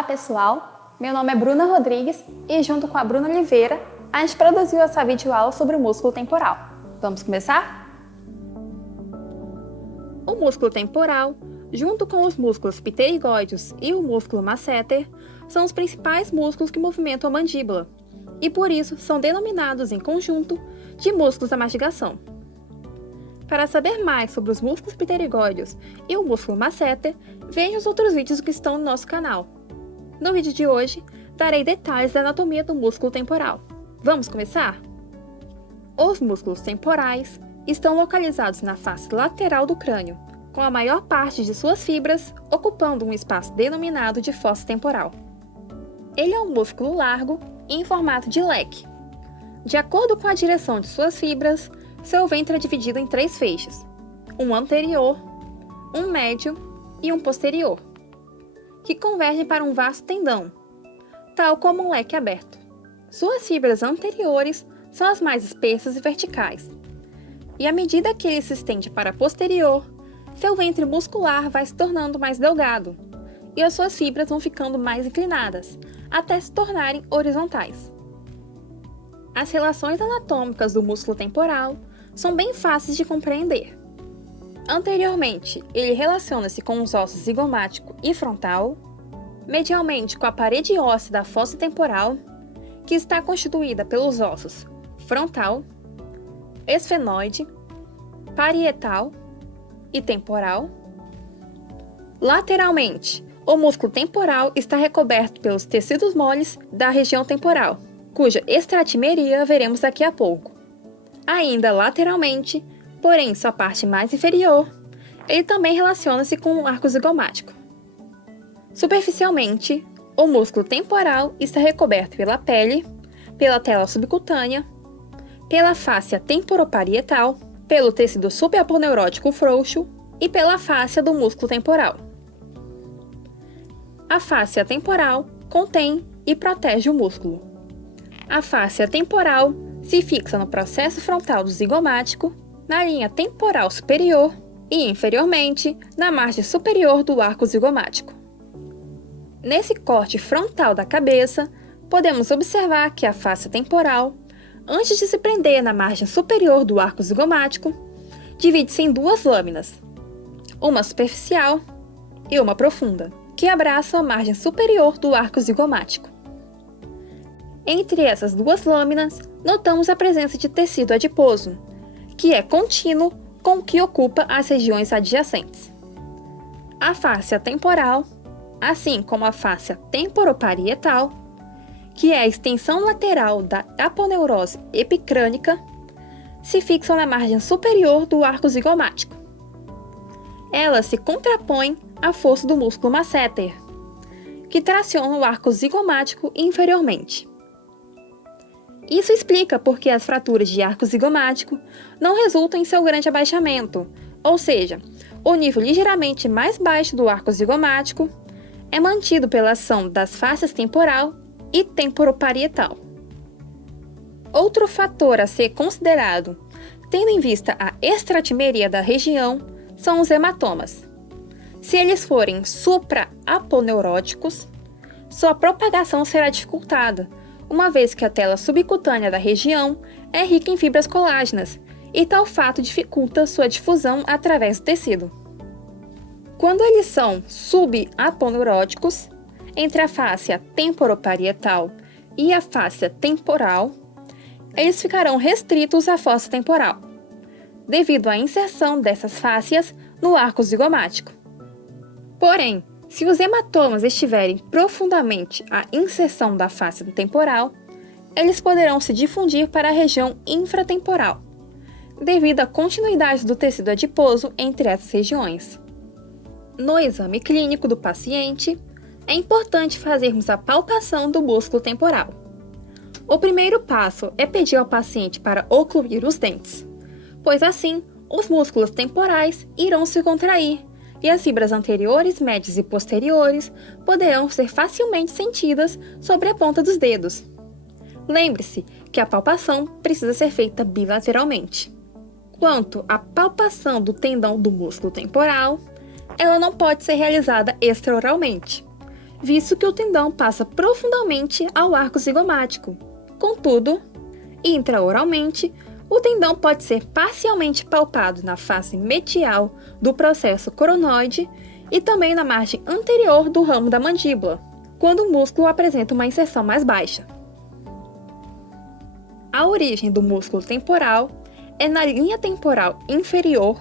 Olá pessoal, meu nome é Bruna Rodrigues e junto com a Bruna Oliveira, a gente produziu essa videoaula sobre o músculo temporal. Vamos começar? O músculo temporal, junto com os músculos pterigóideos e o músculo masseter, são os principais músculos que movimentam a mandíbula e por isso são denominados em conjunto de músculos da mastigação. Para saber mais sobre os músculos pterigóideos e o músculo masseter, veja os outros vídeos que estão no nosso canal. No vídeo de hoje, darei detalhes da anatomia do músculo temporal. Vamos começar? Os músculos temporais estão localizados na face lateral do crânio, com a maior parte de suas fibras ocupando um espaço denominado de fossa temporal. Ele é um músculo largo e em formato de leque. De acordo com a direção de suas fibras, seu ventre é dividido em 3 feixes, um anterior, um médio e um posterior, que convergem para um vasto tendão, tal como um leque aberto. Suas fibras anteriores são as mais espessas e verticais, e à medida que ele se estende para posterior, seu ventre muscular vai se tornando mais delgado, e as suas fibras vão ficando mais inclinadas, até se tornarem horizontais. As relações anatômicas do músculo temporal são bem fáceis de compreender. Anteriormente, ele relaciona-se com os ossos zigomático e frontal, medialmente com a parede óssea da fossa temporal, que está constituída pelos ossos frontal, esfenoide, parietal e temporal. Lateralmente, o músculo temporal está recoberto pelos tecidos moles da região temporal, cuja estratimeria veremos daqui a pouco. Ainda lateralmente, porém sua parte mais inferior, ele também relaciona-se com o arco zigomático. Superficialmente, o músculo temporal está recoberto pela pele, pela tela subcutânea, pela fáscia temporoparietal, pelo tecido subaponeurótico frouxo e pela fáscia do músculo temporal. A fáscia temporal contém e protege o músculo. A fáscia temporal se fixa no processo frontal do zigomático, na linha temporal superior e, inferiormente, na margem superior do arco zigomático. Nesse corte frontal da cabeça, podemos observar que a fáscia temporal, antes de se prender na margem superior do arco zigomático, divide-se em 2 lâminas, uma superficial e uma profunda, que abraçam a margem superior do arco zigomático. Entre essas 2 lâminas, notamos a presença de tecido adiposo, que é contínuo com o que ocupa as regiões adjacentes. A fáscia temporal, assim como a fáscia temporoparietal, que é a extensão lateral da aponeurose epicrânica, se fixam na margem superior do arco zigomático. Elas se contrapõem à força do músculo masseter, que traciona o arco zigomático inferiormente. Isso explica por que as fraturas de arco zigomático não resultam em seu grande abaixamento, ou seja, o nível ligeiramente mais baixo do arco zigomático é mantido pela ação das fáscias temporal e temporoparietal. Outro fator a ser considerado, tendo em vista a estratimeria da região, são os hematomas. Se eles forem supraaponeuróticos, sua propagação será dificultada, uma vez que a tela subcutânea da região é rica em fibras colágenas, e tal fato dificulta sua difusão através do tecido. Quando eles são subaponeuróticos, entre a fáscia temporoparietal e a fáscia temporal, eles ficarão restritos à fossa temporal, devido à inserção dessas fáscias no arco zigomático. Porém, se os hematomas estiverem profundamente à inserção da fáscia temporal, eles poderão se difundir para a região infratemporal, devido à continuidade do tecido adiposo entre essas regiões. No exame clínico do paciente, é importante fazermos a palpação do músculo temporal. O primeiro passo é pedir ao paciente para ocluir os dentes, pois assim os músculos temporais irão se contrair e as fibras anteriores, médias e posteriores poderão ser facilmente sentidas sobre a ponta dos dedos. Lembre-se que a palpação precisa ser feita bilateralmente. Quanto à palpação do tendão do músculo temporal, ela não pode ser realizada extraoralmente, visto que o tendão passa profundamente ao arco zigomático. Contudo, intraoralmente, o tendão pode ser parcialmente palpado na face medial do processo coronoide e também na margem anterior do ramo da mandíbula, quando o músculo apresenta uma inserção mais baixa. A origem do músculo temporal é na linha temporal inferior,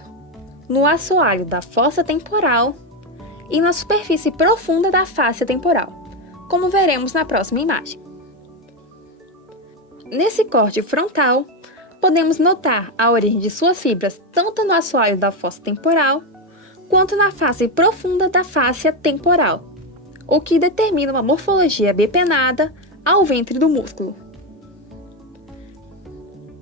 no assoalho da fossa temporal e na superfície profunda da fáscia temporal, como veremos na próxima imagem. Nesse corte frontal, podemos notar a origem de suas fibras tanto no assoalho da fossa temporal, quanto na face profunda da fáscia temporal, o que determina uma morfologia bipenada ao ventre do músculo.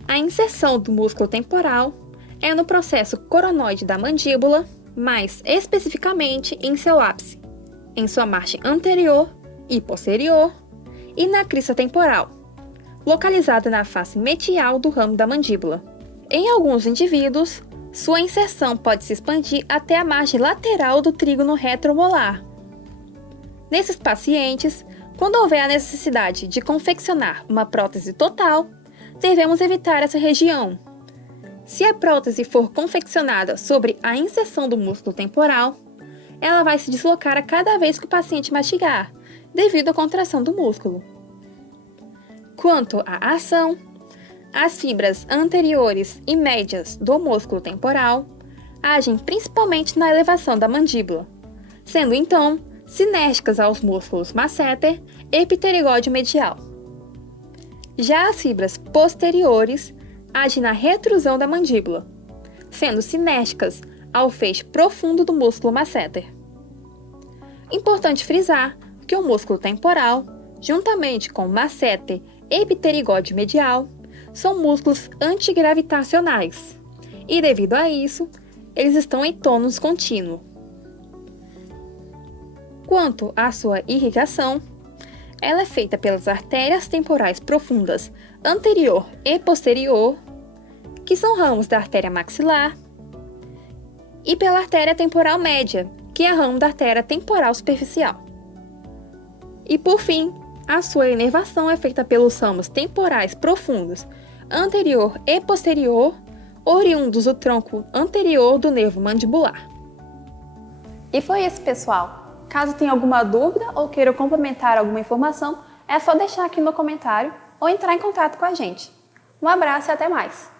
A inserção do músculo temporal é no processo coronoide da mandíbula, mais especificamente em seu ápice, em sua margem anterior e posterior, e na crista temporal, localizada na face medial do ramo da mandíbula. Em alguns indivíduos, sua inserção pode se expandir até a margem lateral do trígono retromolar. Nesses pacientes, quando houver a necessidade de confeccionar uma prótese total, devemos evitar essa região. Se a prótese for confeccionada sobre a inserção do músculo temporal, ela vai se deslocar a cada vez que o paciente mastigar, devido à contração do músculo. Quanto à ação, as fibras anteriores e médias do músculo temporal agem principalmente na elevação da mandíbula, sendo então sinérgicas aos músculos masseter e pterigóide medial. Já as fibras posteriores agem na retrusão da mandíbula, sendo sinérgicas ao feixe profundo do músculo masseter. Importante frisar que o músculo temporal, juntamente com o masseter e pterigóide medial, são músculos antigravitacionais e, devido a isso, eles estão em tônus contínuo. Quanto à sua irrigação, ela é feita pelas artérias temporais profundas anterior e posterior, que são ramos da artéria maxilar, e pela artéria temporal média, que é ramo da artéria temporal superficial. E, por fim, a sua inervação é feita pelos ramos temporais profundos anterior e posterior, oriundos do tronco anterior do nervo mandibular. E foi isso, pessoal! Caso tenha alguma dúvida ou queira complementar alguma informação, é só deixar aqui no comentário ou entrar em contato com a gente. Um abraço e até mais!